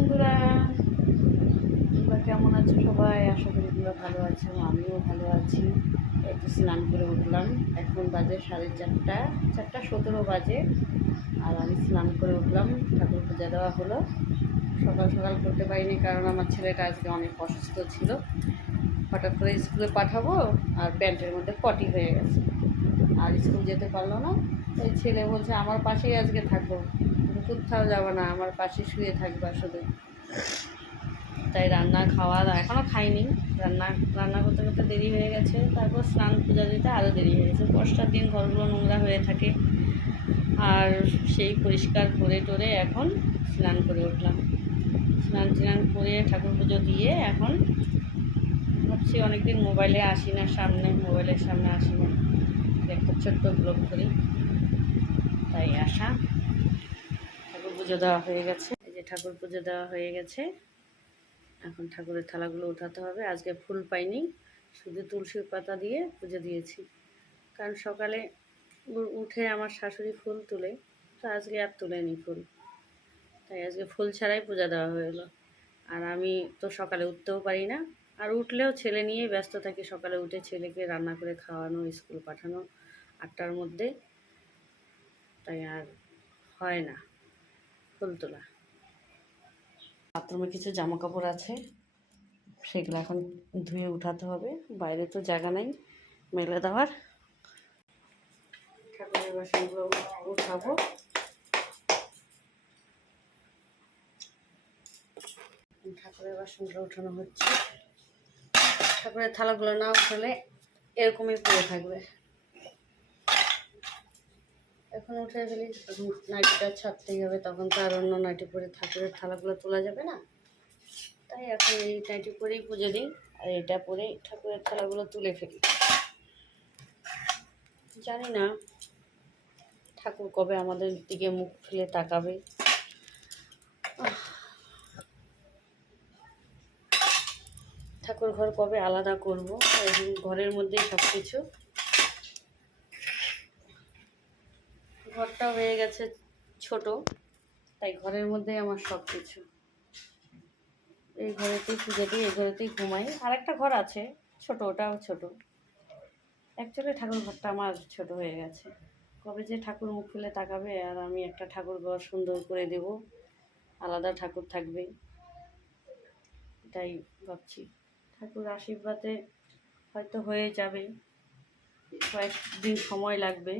বন্ধুরা, তোমরা কেমন আছো সবাই? আশা করি তোমরা ভালো আছো, আমিও ভালো আছি। একটু স্নান করে উঠলাম। এখন বাজে 4:30, 4:17 বাজে। আর আমি স্নান করে উঠলাম, ঠাকুর পূজা দেওয়া হলো। সকাল সকাল করতে পারিনি কারণ আমার ছেলেটা আজকে অনেক অসুস্থ ছিল। হঠাৎ করে স্কুলে পাঠাবো আর প্যান্টের মধ্যে পটি হয়ে গেছে, আর স্কুল যেতে পারলো না। তাই ছেলে বলছে আমার পাশেই আজকে থাকবো, কোথাও যাবো না, আমার পাশে শুয়ে থাকবা শুধু। তাই রান্না খাওয়া এখনও খাইনি। রান্না করতে করতে দেরি হয়ে গেছে, তারপর স্নান পূজা দিতে আরও দেরি হয়ে গেছে। বর্ষার দিন ঘরগুলো নোংরা হয়ে থাকে, আর সেই পরিষ্কার করে টোরে এখন স্নান করে উঠলাম। স্নান করে ঠাকুর পুজো দিয়ে এখন ভাবছি অনেকদিন মোবাইলের সামনে আসি না, একটা ছোট্ট ব্লগ করি, তাই আসা। ঠাকুর পুজো দেওয়া হয়ে গেছে, এই যে ঠাকুর পুজো দেওয়া হয়ে গেছে। এখন ঠাকুরের থালাগুলো উঠাতে হবে। আজকে ফুল পাইনি, শুধু তুলসীর পাতা দিয়ে পুজো দিয়েছি, কারণ সকালে উঠে আমার শাশুড়ি ফুল তুলে, তো আজকে আর তুলেনি ফুল, তাই আজকে ফুল ছাড়াই পূজা দেওয়া হলো। আর আমি তো সকালে উঠতেও পারি না, আর উঠলেও ছেলে নিয়েই ব্যস্ত থাকি। সকালে উঠে ছেলেকে রান্না করে খাওয়ানো, স্কুল পাঠানো 8টার মধ্যে, তাই আর হয় না ফুল তোলা। বাথরুমে কিছু জামা কাপড় আছে, সেগুলো এখন ধুয়ে উঠাতে হবে। বাইরে তো জায়গা নাই মেলে দেওয়ার। ঠাকুরের বাসনগুলো উঠাবো। ঠাকুরের বাসনগুলো উঠানো হচ্ছে। ঠাকুরের থালাগুলো না উঠালে এরকমই পড়ে থাকবে। এখন উঠে ফেলি, নাইটিটা ছাড়তেই হবে, তখন তো আর অন্য নাইটি পরে ঠাকুরের থালাগুলো তোলা যাবে না। তাই এখন এই নাইটি পরেই পুজো দিই, আর এটা পরেই ঠাকুরের থালাগুলো তুলে ফেলি। জানি না ঠাকুর কবে আমাদের দিকে মুখ ফেলে তাকাবে। ঠাকুর ঘর কবে আলাদা করব, এখন ঘরের মধ্যেই সব কিছু। ঘরটা হয়ে গেছে ছোট, তাই ঘরের মধ্যেই আমার সব কিছু। এই ঘরেতেই পুজো দিই, এই ঘরেতেই ঘুমাই। আর একটা ঘর আছে ছোট, ওটাও ছোট। অ্যাকচুয়ালি ঠাকুর ঘরটা আমার ছোট হয়ে গেছে। কবে যে ঠাকুর মুখ ফেলে তাকাবে আর আমি একটা ঠাকুর ঘর সুন্দর করে দেব, আলাদা ঠাকুর থাকবে, এটাই ভাবছি। ঠাকুর আশীর্বাদে হয়তো হয়ে যাবে, কয়েকদিন সময় লাগবে